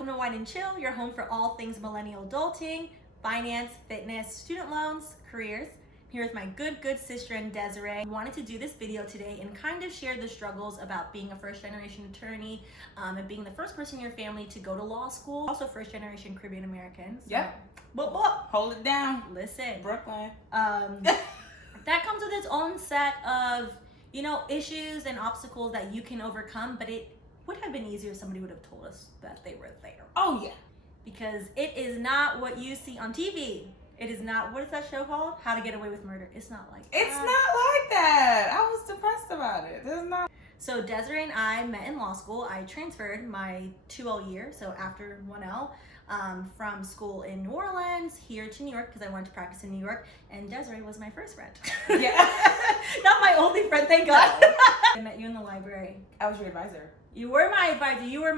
welcome to Wine and Chill, your home for all things millennial adulting, finance, fitness, student loans, careers. Here with my good sister and Desiree. We wanted to do this video today and kind of share the struggles about being a first generation attorney and being the first person in your family to go to law school. Also first generation Caribbean Americans. So, yep. Hold it down. Listen. Brooklyn. That comes with its own set of, issues and obstacles that you can overcome, but it would have been easier if somebody would have told us that they were there. Oh yeah. Because it is not what you see on TV. It is not, what is that show called? How to Get Away with Murder. It's not like that. It's not like that. I was depressed about it. It's not. So Desiree and I met in law school. I transferred my 2L year, so after 1L, from school in New Orleans here to New York because I wanted to practice in New York, and Desiree was my first friend. Yeah. Not my only friend, thank God. I met you in the library. I was your advisor. You were my advisor. You were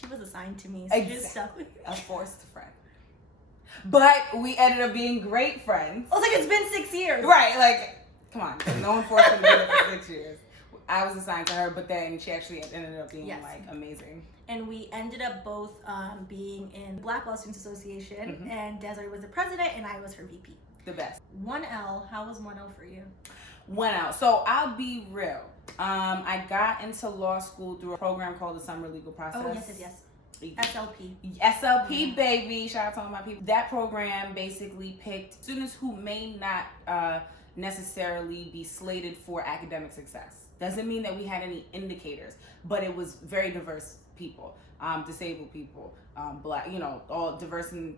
she was assigned to me, so you just stuck with me. A forced friend. But we ended up being great friends. I was like, it's been 6 years. Right, like, come on. No one forced me to do that for 6 years. I was assigned to her, but then she actually ended up being, amazing. And we ended up both being in Black Law Students Association, and Desiree was the president, and I was her VP. The best. 1L, how was 1L for you? 1L. So I'll be real. I got into law school through a program called the Summer Legal Process. Oh, yes. SLP. SLP, baby. Shout out to all my people. That program basically picked students who may not necessarily be slated for academic success. Doesn't mean that we had any indicators, but it was very diverse people, disabled people, Black, all diverse in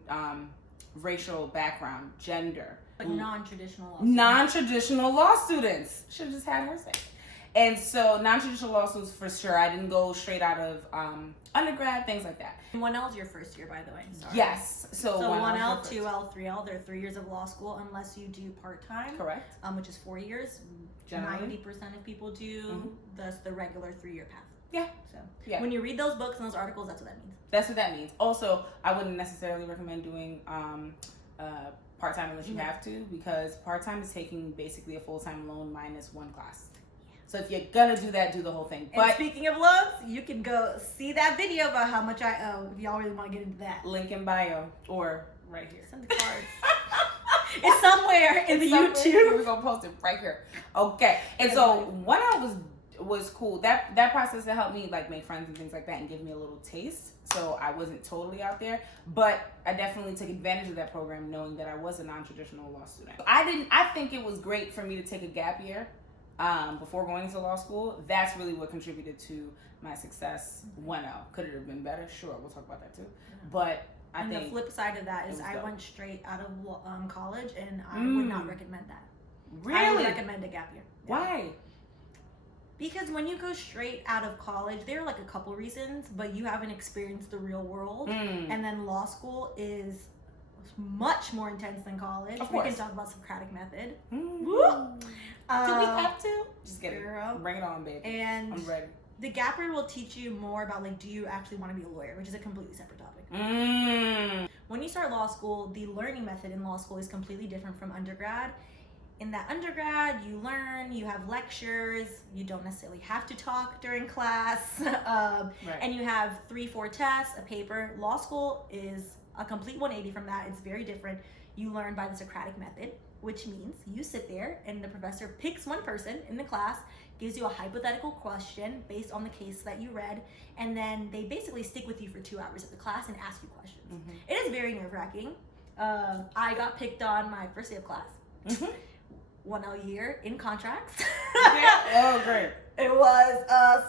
racial background, gender. Like non-traditional law students. Non-traditional law students. Should have just had her say. And so non-traditional law students for sure. I didn't go straight out of undergrad, things like that. 1L is your first year, by the way. Sorry. Yes. So 1L, 2L, 3L, they're 3 years of law school unless you do part-time. Correct. Which is 4 years. Generally. 90% of people do the regular 3-year path. Yeah. So yeah. When you read those books and those articles, that's what that means. That's what that means. Also, I wouldn't necessarily recommend doing part-time unless you have to, because part-time is taking basically a full-time loan minus one class. So if you're gonna do that, do the whole thing. But speaking of loans, you can go see that video about how much I owe if y'all really want to get into that. Link in bio or right here. Send the cards. It's somewhere in the YouTube. We're gonna post it right here. Okay. And so 1L was cool. That process that helped me like make friends and things like that and give me a little taste. So I wasn't totally out there, but I definitely took advantage of that program knowing that I was a non-traditional law student. I think it was great for me to take a gap year before going to law school. That's really what contributed to my success. 1L. Could it have been better? Sure, we'll talk about that too. But I think the flip side of that is I went straight out of college, and I would not recommend that. Really? I would recommend a gap year. Yeah. Why? Because when you go straight out of college, there are like a couple reasons, but you haven't experienced the real world. And then law school is much more intense than college. Of course. We can talk about Socratic method. Do we have to? Just kidding. Girl. Bring it on, baby. And I'm ready. The gap year will teach you more about like, do you actually want to be a lawyer, which is a completely separate topic. When you start law school, the learning method in law school is completely different from undergrad. In that undergrad, you learn, you have lectures, you don't necessarily have to talk during class, and you have 3-4 tests, a paper. Law school is a complete 180 from that. It's very different. You learn by the Socratic method, which means you sit there and the professor picks one person in the class, gives you a hypothetical question based on the case that you read, and then they basically stick with you for 2 hours of the class and ask you questions. It is very nerve-wracking. I got picked on my first day of class. 1L year in contracts. Oh, great. It was a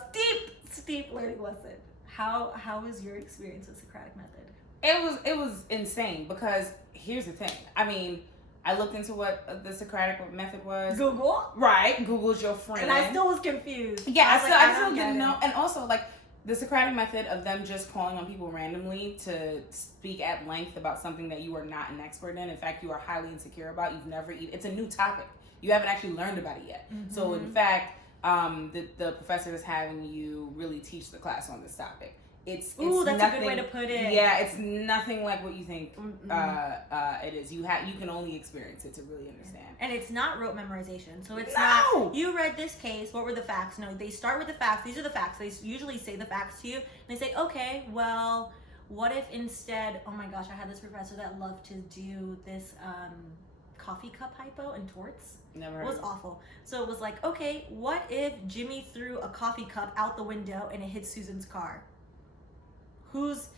steep learning lesson. How was your experience with Socratic method? It was insane because here's the thing. I mean, I looked into what the Socratic method was. Google. Right. Google's your friend. And I still was confused. Yeah, I still didn't know. And also, like, the Socratic method of them just calling on people randomly to speak at length about something that you are not an expert in. In fact, you are highly insecure about. It's a new topic. You haven't actually learned about it yet. So, in fact, the professor is having you really teach the class on this topic. It's that's nothing, a good way to put it. Yeah, it's nothing like what you think it is. You can only experience it to really understand. And it's not rote memorization. So it's not, you read this case, what were the facts? No, they start with the facts. These are the facts. They usually say the facts to you. And they say, okay, well, what if instead, oh my gosh, I had this professor that loved to do this coffee cup hypo and torts. Never It heard. was awful. So it was like, okay, what if Jimmy threw a coffee cup out the window and it hit Susan's car? Who's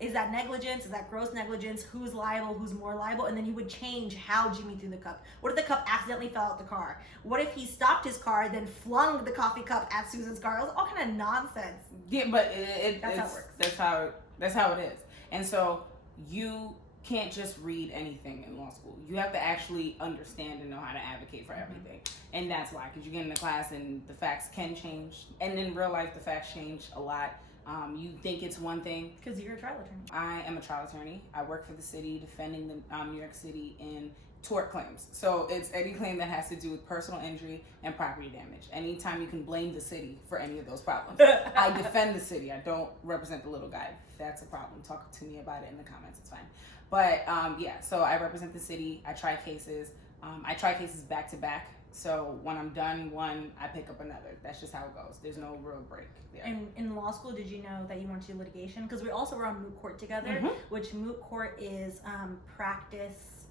is that negligence? Is that gross negligence? Who's liable? Who's more liable? And then he would change how Jimmy threw the cup. What if the cup accidentally fell out the car? What if he stopped his car, then flung the coffee cup at Susan's car? It was all kind of nonsense. Yeah, but That's how it works. That's how it is. And so you can't just read anything in law school. You have to actually understand and know how to advocate for everything. And that's why, because you get into class and the facts can change. And in real life, the facts change a lot. You think it's one thing. Because you're a trial attorney. I am a trial attorney. I work for the city defending the New York City in tort claims. So it's any claim that has to do with personal injury and property damage. Anytime you can blame the city for any of those problems. I defend the city. I don't represent the little guy. If that's a problem, talk to me about it in the comments. It's fine. But yeah, so I represent the city. I try cases. I try cases back to back. So when I'm done one, I pick up another. That's just how it goes. There's no real break there. And in law school, did you know that you wanted to do litigation? Because we also were on moot court together, which moot court is practice.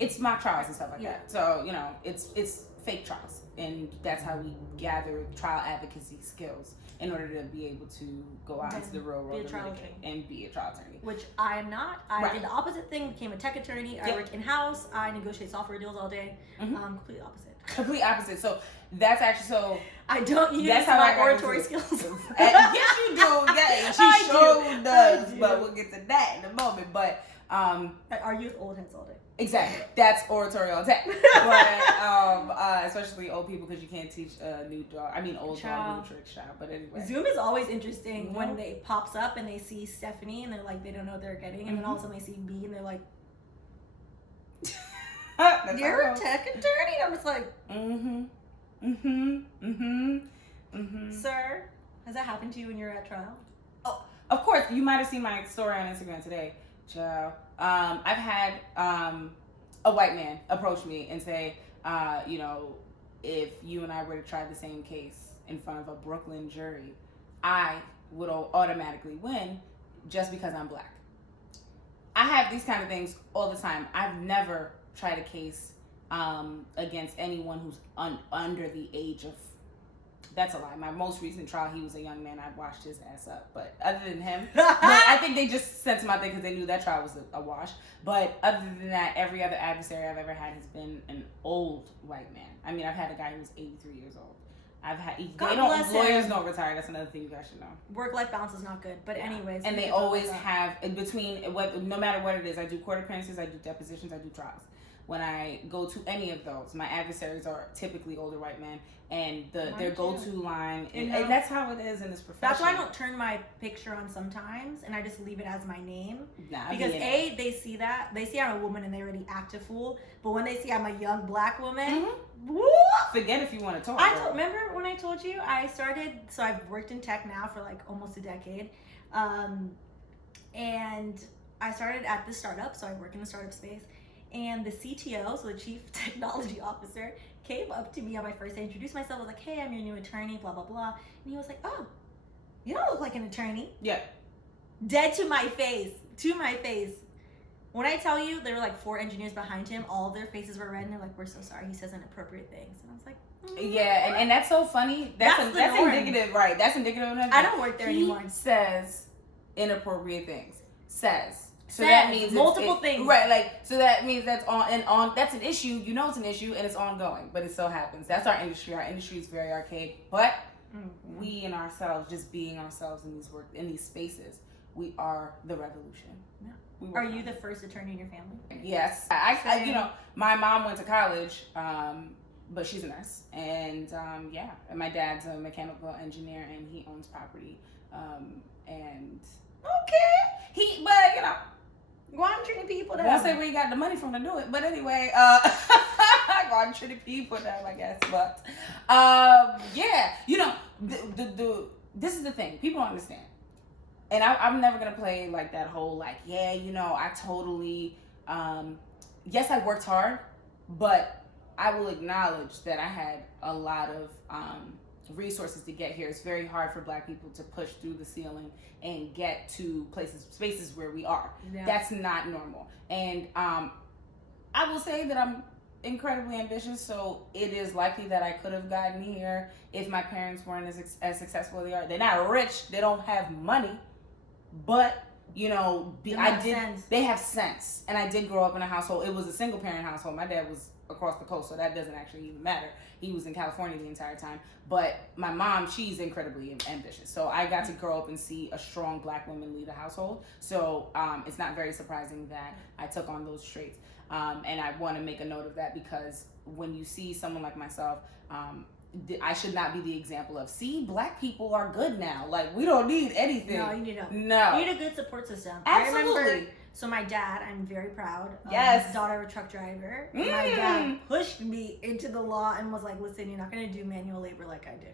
It's mock trials and stuff like that. So, you know, it's fake trials. And that's how we gather trial advocacy skills in order to be able to go out into the real world and be a trial attorney. Which I am not. I did the opposite thing, became a tech attorney. I work in-house. I negotiate software deals all day. Complete opposite. Complete opposite. So that's actually I don't use that's how my oratory skills. Yes, you do. Yeah, she sure does. But we'll get to that in a moment. But are you with old heads all day? Exactly. That's oratory all day. But especially old people, because you can't teach a new dog. I mean, old dog new tricks, child. But anyway, Zoom is always interesting when they pops up and they see Stephanie and they're like, they don't know what they're getting, and then all of a sudden they see me and they're like, "You're a tech attorney." And I'm just like, Sir, has that happened to you when you're at trial? Oh, of course. You might have seen my story on Instagram today, child. I've had a white man approach me and say, you know, if you and I were to try the same case in front of a Brooklyn jury, I would automatically win just because I'm black. I have these kind of things all the time. I've never tried a case against anyone who's under the age of... That's a lie. My most recent trial, he was a young man. I washed his ass up. But other than him, I think they just sent him out there because they knew that trial was a wash. But other than that, every other adversary I've ever had has been an old white man. I mean, I've had a guy who was 83 years old. Lawyers don't retire. That's another thing you guys should know. Work-life balance is not good. But anyways. And they always have, in between, no matter what it is, I do court appearances, I do depositions, I do trials. When I go to any of those, my adversaries are typically older white men, and their go-to line, and that's how it is in this profession. That's why I don't turn my picture on sometimes, and I just leave it as my name. Because they see that, they see I'm a woman and they already act a fool, but when they see I'm a young black woman, forget if you want to talk. Remember when I told you so I've worked in tech now for like almost a decade, and I started at the startup, so I work in the startup space. And the CTO, so the Chief Technology Officer, came up to me on my first day, introduced myself, was like, "Hey, I'm your new attorney, blah, blah, blah." And he was like, "Oh, you don't look like an attorney." Yeah. Dead to my face. When I tell you, there were like 4 engineers behind him, all of their faces were red, and they're like, "We're so sorry, he says inappropriate things." And I was like, yeah, and that's so funny. That's indicative, right? That's indicative of nothing. I don't work there anymore. He says inappropriate things. So that means multiple things. Right, like, so that means that's that's an issue. You know it's an issue and it's ongoing, but it still happens. That's our industry. Our industry is very archaic, but we and ourselves, just being ourselves in these spaces, we are the revolution. Yeah. Are you the first attorney in your family? Yes. I you know, my mom went to college, but she's a nurse, and and my dad's a mechanical engineer and he owns property, and but you know, go on treating people down. I won't say where you got the money from to do it, but anyway, go on treating people down, I guess. But yeah, you know, this is the thing people don't understand, and I'm never gonna play like that whole like, yeah, you know, I totally yes, I worked hard, but I will acknowledge that I had a lot of resources to get here. It's very hard for Black people to push through the ceiling and get to spaces where we are. Yeah. That's not normal. And I will say that I'm incredibly ambitious, so it is likely that I could have gotten here if my parents weren't as successful as they are. They're not rich, they don't have money, but you know, they have sense. And I did grow up in a household. It was a single parent household. My dad was across the coast, so that doesn't actually even matter. He was in California the entire time. But my mom, she's incredibly ambitious. So I got to grow up and see a strong Black woman lead a household. So it's not very surprising that I took on those traits. And I want to make a note of that, because when you see someone like myself, I should not be the example of, see, Black people are good now. Like, we don't need anything. No, you don't. No. You need a good support system. Absolutely. I remember, so my dad, I'm very proud. Yes. Daughter of a truck driver. My dad pushed me into the law and was like, listen, you're not going to do manual labor like I did.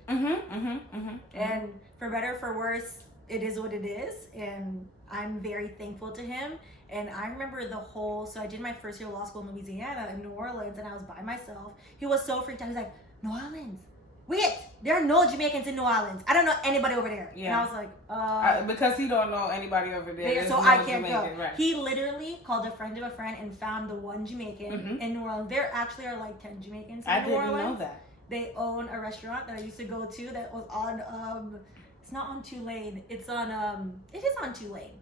And for better or for worse, it is what it is. And I'm very thankful to him. And I remember so I did my first year of law school in Louisiana, in New Orleans, and I was by myself. He was so freaked out. He was like, New Orleans? Wait, there are no Jamaicans in New Orleans. I don't know anybody over there. Yeah. And I was like, because he don't know anybody over there. So I can't go. Right. He literally called a friend of a friend and found the one Jamaican in New Orleans. There actually are like 10 Jamaicans in New Orleans. I didn't know that. They own a restaurant that I used to go to that was on, it's not on Tulane. It's on, it is on Tulane.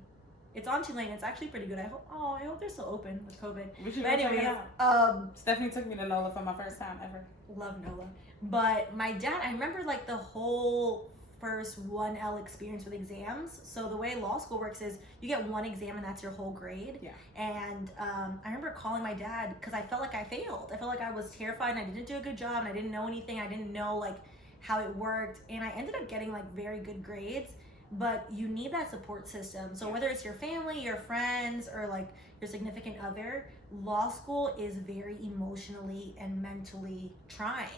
It's on Tulane. It's actually pretty good. I hope they're still open with COVID. We should but anyway, check it out. Stephanie took me to NOLA for my first time ever. Love NOLA. But my dad, I remember like the whole first 1L experience with exams. So the way law school works is you get one exam and that's your whole grade. Yeah. And I remember calling my dad because I felt like I failed. I felt like I was terrified and I didn't do a good job and I didn't know anything. I didn't know like how it worked. And I ended up getting like very good grades. But you need that support system. So whether it's your family, your friends, or like your significant other, law school is very emotionally and mentally trying.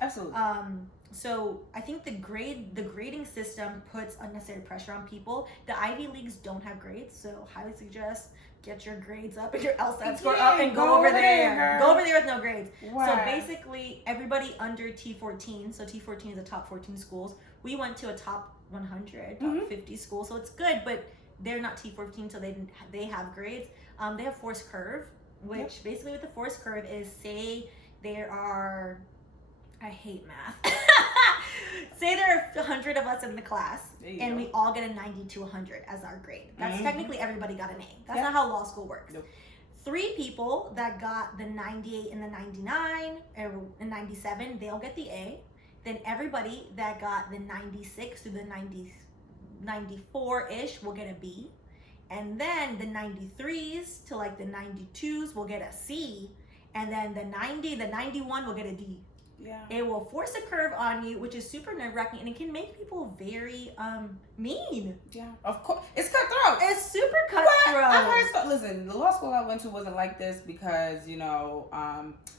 Absolutely. So I think the grading system puts unnecessary pressure on people. The Ivy Leagues don't have grades, so highly suggest get your grades up and your LSAT score up and go over there. Go over there with no grades. Wow. So basically, everybody under T14, so T14 is the top 14 schools. We went to a top 100, top 50 school, so it's good, but they're not T14, so they have grades. They have forced curve, which basically with the forced curve is, say there are, I hate math. Say there are 100 of us in the class and we all get a 90 to 100 as our grade. That's technically everybody got an A. That's not how law school works. Nope. 3 people that got the 98 and the 99 and 97, they'll get the A. Then everybody that got the 96 to the 94-ish will get a B. And then the 93s to like the 92s will get a C. And then the 90, the 91 will get a D. Yeah. It will force a curve on you, which is super nerve-wracking, and it can make people very mean. Yeah, of course. It's cutthroat. It's super cutthroat. I've heard stuff. Listen, the law school I went to wasn't like this because, you know,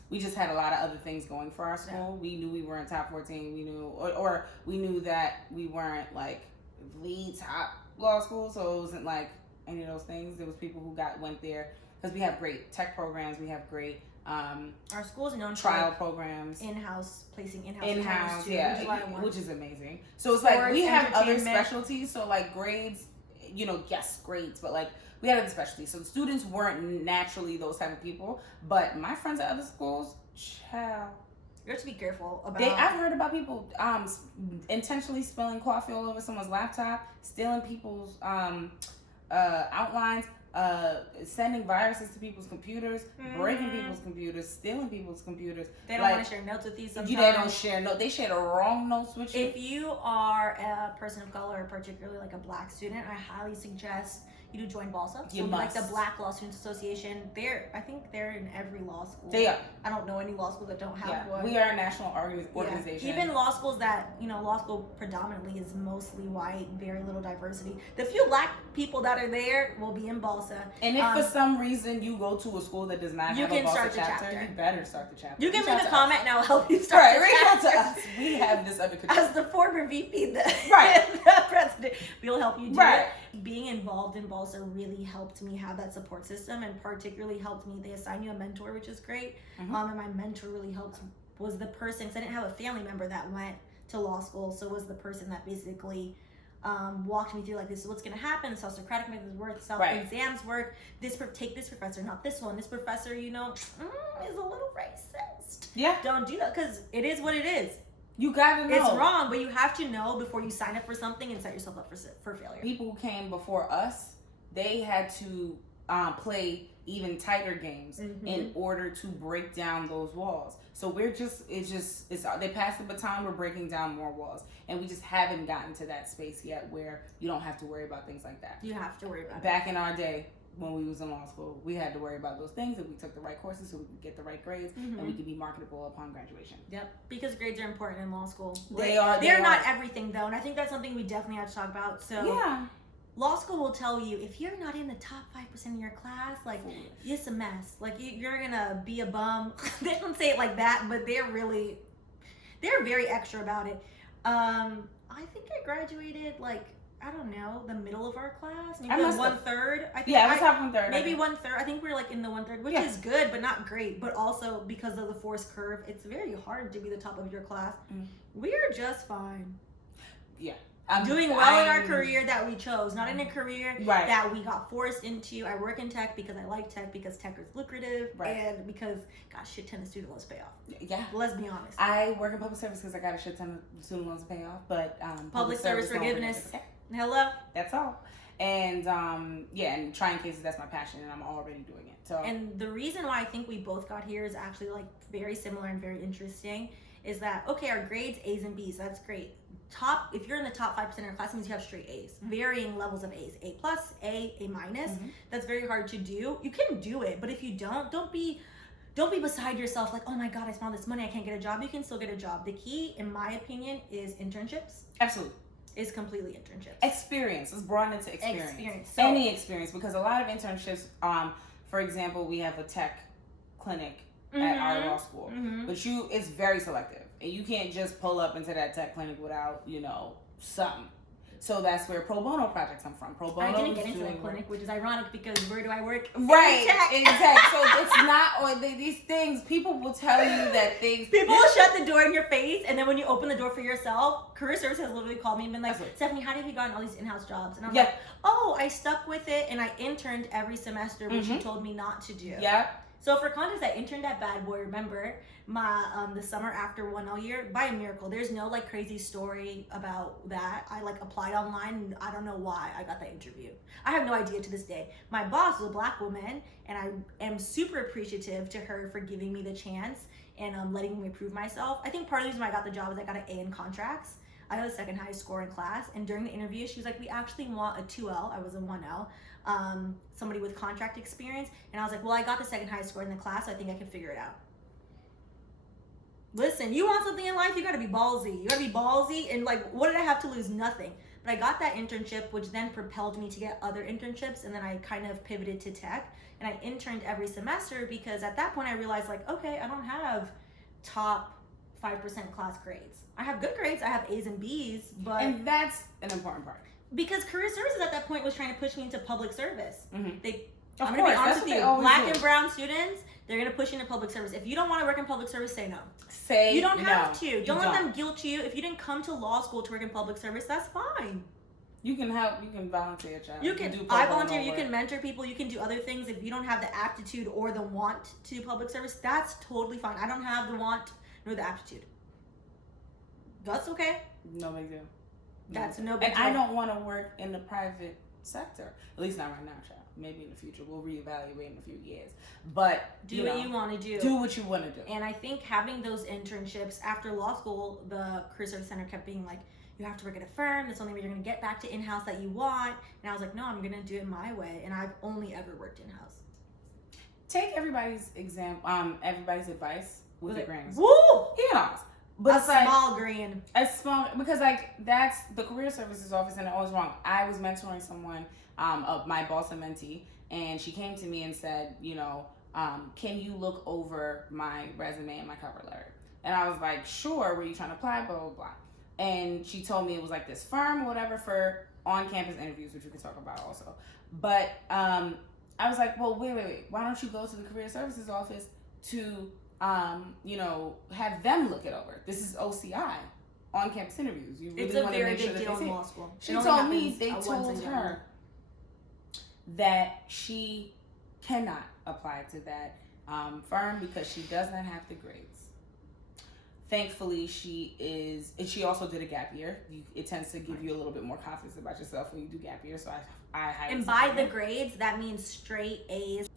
we just had a lot of other things going for our school. Yeah. We knew we weren't top 14. We knew, or we knew that we weren't like the top law school, so it wasn't like any of those things. There was people who went there because we have great tech programs. We have great our school is known trial for programs, placing in-house too, yeah, which is amazing. So it's like we have other specialties. So like grades, you know, yes, grades, but like we had other specialties. So the students weren't naturally those type of people. But my friends at other schools, child, you have to be careful about. I've heard about people intentionally spilling coffee all over someone's laptop, stealing people's outlines. Sending viruses to people's computers, breaking people's computers, stealing people's computers. They don't want to share notes with you sometimes. They don't share notes. They share the wrong notes with you. If you are a person of color, or particularly like a black student, I highly suggest you do join BALSA. So like the Black Law Students Association, I think they're in every law school. They are. I don't know any law schools that don't have one. We are a national organization. Yeah. Even law schools that, you know, law school predominantly is mostly white, very little diversity. The few black people that are there will be in BALSA. And if for some reason you go to a school that does not have a BALSA chapter, you better start the chapter. You can leave a comment and I'll help you start the chapter. Reach out to us. We have this under control. As the former VP, the president, we'll help you do it. Being involved in BALSA really helped me have that support system, and particularly helped me. They assign you a mentor, which is great. And my mentor really was the person, because I didn't have a family member that went to law school, so was the person that basically walked me through like, this is what's going to happen, this is how Socratic methods work, this is how exams work, take this professor, not this one, this professor, is a little racist. Yeah. Don't do that, because it is what it is. You gotta know. It's wrong, but you have to know before you sign up for something and set yourself up for failure. People who came before us, they had to play even tighter games in order to break down those walls. So they passed the baton, we're breaking down more walls. And we just haven't gotten to that space yet where you don't have to worry about things like that. You have to worry about it. Back in our day, when we was in law school, we had to worry about those things, and we took the right courses so we could get the right grades and we could be marketable upon graduation. Yep, because grades are important in law school. They're not everything though, and I think that's something we definitely have to talk about. So yeah. Law school will tell you, if you're not in the top 5% of your class, like, it's a mess. Like, you're gonna be a bum. They don't say it like that, but they're very extra about it. I think I graduated, like, I don't know, the middle of our class. Maybe like 1/3. I think yeah, it was top 1/3. Maybe 1/3. I think we're like in the 1/3, which is good, but not great. But also because of the forced curve, it's very hard to be the top of your class. We're just fine. Yeah. Doing well in our career that we chose, not in a career that we got forced into. I work in tech because I like tech, because tech is lucrative, and because, gosh, shit ton of student loans pay off. Yeah. Let's be honest. I work in public service because I got a shit ton of student loans to pay off, but public service forgiveness. Okay. Hello. That's all. And and trying cases, that's my passion, and I'm already doing it. So. And the reason why I think we both got here is actually like very similar and very interesting. Is that okay? Our grades, A's and B's, that's great. If you're in the top 5% of your class, means you have straight A's, varying levels of A's, A+, A minus. That's very hard to do. You can do it, but if you don't be beside yourself like, oh my god, I spent all this money, I can't get a job. You can still get a job. The key, in my opinion, is internships. Absolutely. Is completely internships. Experience. Let's broaden it to experience. So, any experience, because a lot of internships, for example, we have a tech clinic at our law school, but it's very selective, and you can't just pull up into that tech clinic without something. So that's where pro bono projects come from. Pro bono. I didn't get into that clinic, which is ironic because where do I work? Right, exactly. So it's not on these things. People will tell you that things. People will shut the door in your face, and then when you open the door for yourself, career service has literally called me and been like, Stephanie, how have you gotten all these in-house jobs? And I'm like, oh, I stuck with it, and I interned every semester, which you told me not to do. Yeah. So for context, I interned at Bad Boy. Remember my the summer after 1L year, by a miracle. There's no like crazy story about that. I like applied online, and I don't know why I got that interview. I have no idea to this day. My boss was a black woman, and I am super appreciative to her for giving me the chance and letting me prove myself. I think part of the reason why I got the job is I got an A in contracts. I got the second highest score in class, and during the interview, she was like, "We actually want a 2L." I was a 1L. Somebody with contract experience, and I was like, well, I got the second highest score in the class, so I think I can figure it out. Listen, you want something in life, you gotta be ballsy. You gotta be ballsy, and like, what did I have to lose? Nothing. But I got that internship, which then propelled me to get other internships, and then I kind of pivoted to tech, and I interned every semester because at that point I realized like, okay, I don't have top 5% class grades. I have good grades, I have A's and B's, but... And that's an important part. Because career services at that point was trying to push me into public service. I'm going to be course, honest with you. Black and brown students, they're going to push you into public service. If you don't want to work in public service, say no. You don't have to. Don't let them guilt you. If you didn't come to law school to work in public service, that's fine. You can volunteer a job. You can do I volunteer, you can mentor people, you can do other things. If you don't have the aptitude or the want to do public service, that's totally fine. I don't have the want nor the aptitude. That's okay. No big deal. That's no big deal. And I don't want to work in the private sector. At least not right now, child. Maybe in the future. We'll reevaluate in a few years. But do what you want to do. Do what you want to do. And I think having those internships after law school, the Career Service Center kept being like, you have to work at a firm. That's the only way you're going to get back to in-house that you want. And I was like, no, I'm going to do it my way. And I've only ever worked in-house. Take everybody's advice with a grain of salt. Woo! You know. But a small grain. A small, because like that's the career services office, and I was wrong. I was mentoring someone, of my boss and mentee, and she came to me and said, can you look over my resume and my cover letter? And I was like, sure. Were you trying to apply? Blah blah blah. And she told me it was like this firm or whatever for on-campus interviews, which we could talk about also. But I was like, well, wait. Why don't you go to the career services office to have them look it over? This is OCI. on-campus interviews. You really it's a want to very make sure big that deal they in see. law school. She told me they told her that she cannot apply to that firm because she does not have the grades. Thankfully, she also did a gap year. It tends to give you a little bit more confidence about yourself when you do gap year. So I highly and by the grades, that means straight A's.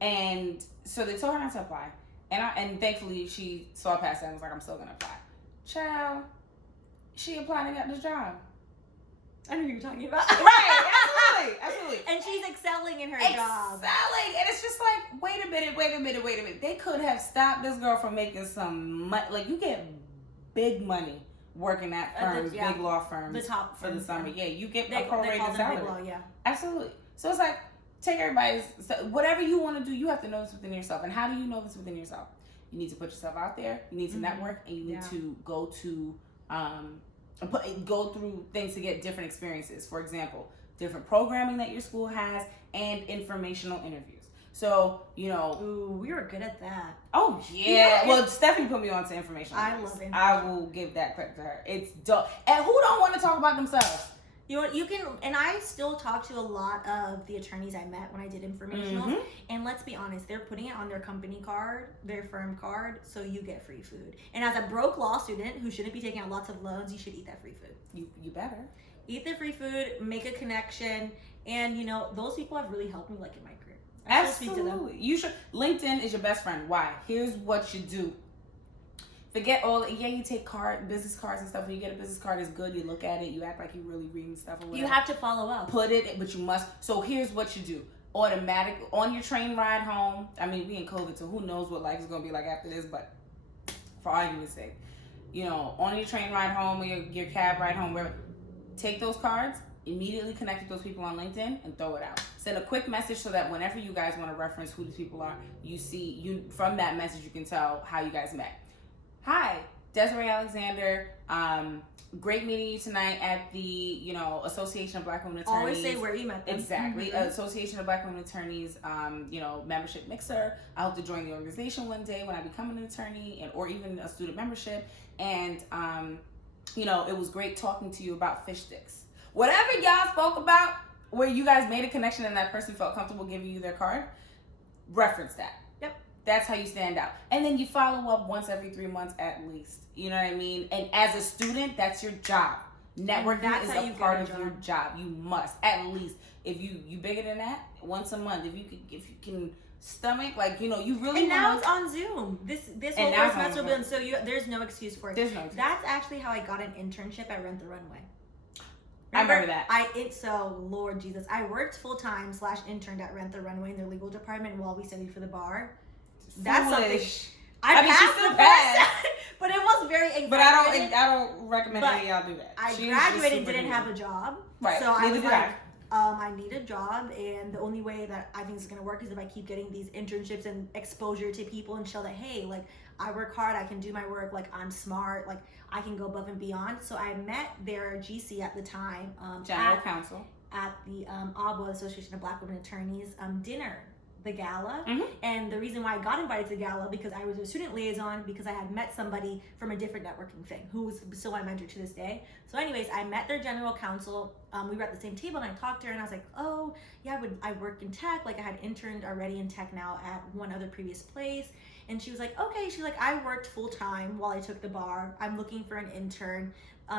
And so they told her not to apply. And thankfully, she saw past that and was like, I'm still going to apply. Child, she applied and got this job. I know who you're talking about. Right, absolutely. And she's excelling in her job. Excelling. And it's just like, wait a minute. They could have stopped this girl from making some money. Like, you get big money working at firms, big law firms. The top for the summer. Yeah, you get they a prorated salary. Big law, yeah. Absolutely. So it's like, take everybody's, whatever you want to do, you have to know this within yourself. And how do you know this within yourself? You need to put yourself out there. You need to network, and you need to go through things to get different experiences. For example, different programming that your school has and informational interviews. So, Ooh, we were good at that. Oh, yeah. Well, Stephanie put me on to information. I love information. I will give that credit to her. It's dope. And who don't want to talk about themselves? You can, and I still talk to a lot of the attorneys I met when I did informationals. And let's be honest, they're putting it on their company card, their firm card, so you get free food. And as a broke law student who shouldn't be taking out lots of loans, you should eat that free food. You better. Eat the free food, make a connection, and those people have really helped me in my career. Absolutely. You should. LinkedIn is your best friend. Why? Here's what you do. Forget all. You take business cards and stuff. When you get a business card, it's good. You look at it. You act like you really reading stuff or whatever. You have to follow up. But you must. So here's what you do. Automatic on your train ride home. I mean, we in COVID, so who knows what life is gonna be like after this? But for argument's sake, on your train ride home or your cab ride home, wherever, take those cards. Immediately connect with those people on LinkedIn and throw it out. Send a quick message so that whenever you guys want to reference who these people are, from that message you can tell how you guys met. Hi, Desiree Alexander. Great meeting you tonight at the Association of Black Women Attorneys. Always say where you met them. Exactly. Association of Black Women Attorneys. Membership mixer. I hope to join the organization one day when I become an attorney or even a student membership. And it was great talking to you about fish sticks. Whatever y'all spoke about, where you guys made a connection and that person felt comfortable giving you their card, reference that. Yep. That's how you stand out. And then you follow up once every 3 months at least. You know what I mean? And as a student, that's your job. Networking is a part of your job. You must. At least. If you bigger than that, once a month. If you can stomach, you really. And now it's on Zoom. This whole first semester will be on, so there's no excuse for it. There's no excuse. That's actually how I got an internship at Rent the Runway. I remember that. Lord Jesus, I worked full-time / interned at Rent the Runway in their legal department while we studied for the bar. That's something. I passed the first time, but it was very exciting. But I don't recommend any of y'all do that. I graduated, didn't have a job. Right. So I was like, I need a job, and the only way that I think this is gonna work is if I keep getting these internships and exposure to people and show that, hey, I work hard, I can do my work, I'm smart, I can go above and beyond. So I met their GC at the time, General Counsel, at the ABWA, Association of Black Women Attorneys dinner, the gala. And the reason why I got invited to the gala because I was a student liaison because I had met somebody from a different networking thing who was still my mentor to this day. So anyways, I met their general counsel. We were at the same table and I talked to her and I was like, oh yeah, I work in tech. I had interned already in tech now at one other previous place. And she was like, okay. She's like, I worked full time while I took the bar. I'm looking for an intern.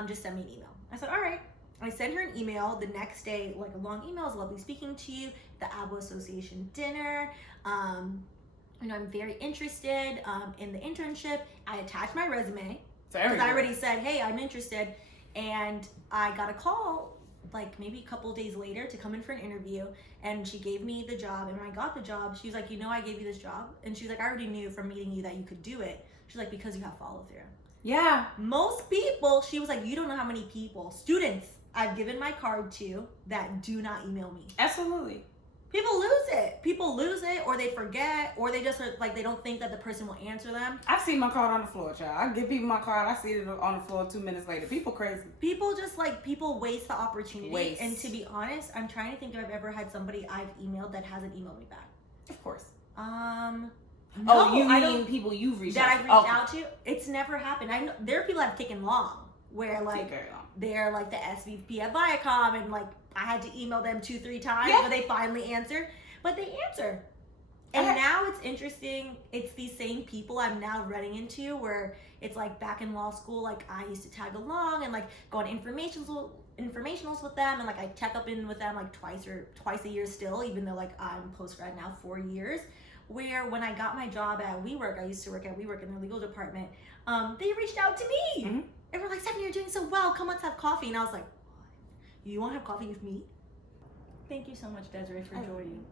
Just send me an email. I said, all right. I sent her an email the next day, a long email. It's lovely speaking to you. The ABWA Association dinner. I'm very interested in the internship. I attached my resume because I already said, hey, I'm interested. And I got a call maybe a couple of days later to come in for an interview, and she gave me the job. And when I got the job, she was like, I gave you this job, and she's like, I already knew from meeting you that you could do it. She's like, because you have follow through. Yeah. Most people, she was like, you don't know how many people, students, I've given my card to that do not email me. Absolutely. People lose it, or they forget, or they just they don't think that the person will answer them. I've seen my card on the floor, child. I give people my card, I see it on the floor 2 minutes later. People crazy. People just people waste the opportunity. And to be honest, I'm trying to think if I've ever had somebody I've emailed that hasn't emailed me back. Of course. No, you mean people you've reached out to? That I've reached out to? It's never happened. I know there are people that have taken long. where like very long. they're like the SVP at Viacom, and like I had to email them 2-3 times, but they finally answer. But they answer. And now it's interesting. It's these same people I'm now running into, where it's like back in law school, like I used to tag along and like go on informationals with them, and like I check up in with them like twice a year still, even though like I'm post-grad now 4 years. Where when I got my job at WeWork, I used to work at WeWork in their legal department, they reached out to me. Mm-hmm. And were like, Stephanie, you're doing so well, come let's have coffee. And I was like, what? You want to have coffee with me? Thank you so much, Desiree, for joining.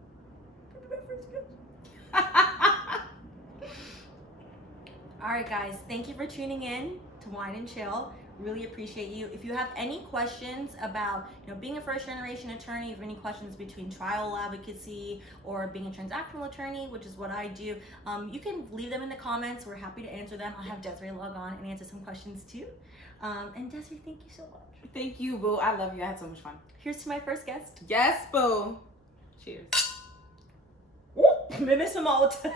All right, guys, thank you for tuning in to Wine and Chill. Really appreciate you. If you have any questions about being a first generation attorney, if you have any questions between trial advocacy or being a transactional attorney, which is what I do, you can leave them in the comments. We're happy to answer them. I'll have Desiree log on and answer some questions too. And Desiree, thank you so much. Thank you, boo. I love you. I had so much fun. Here's to my first guest. Yes, boo. Cheers. Mimi Samote.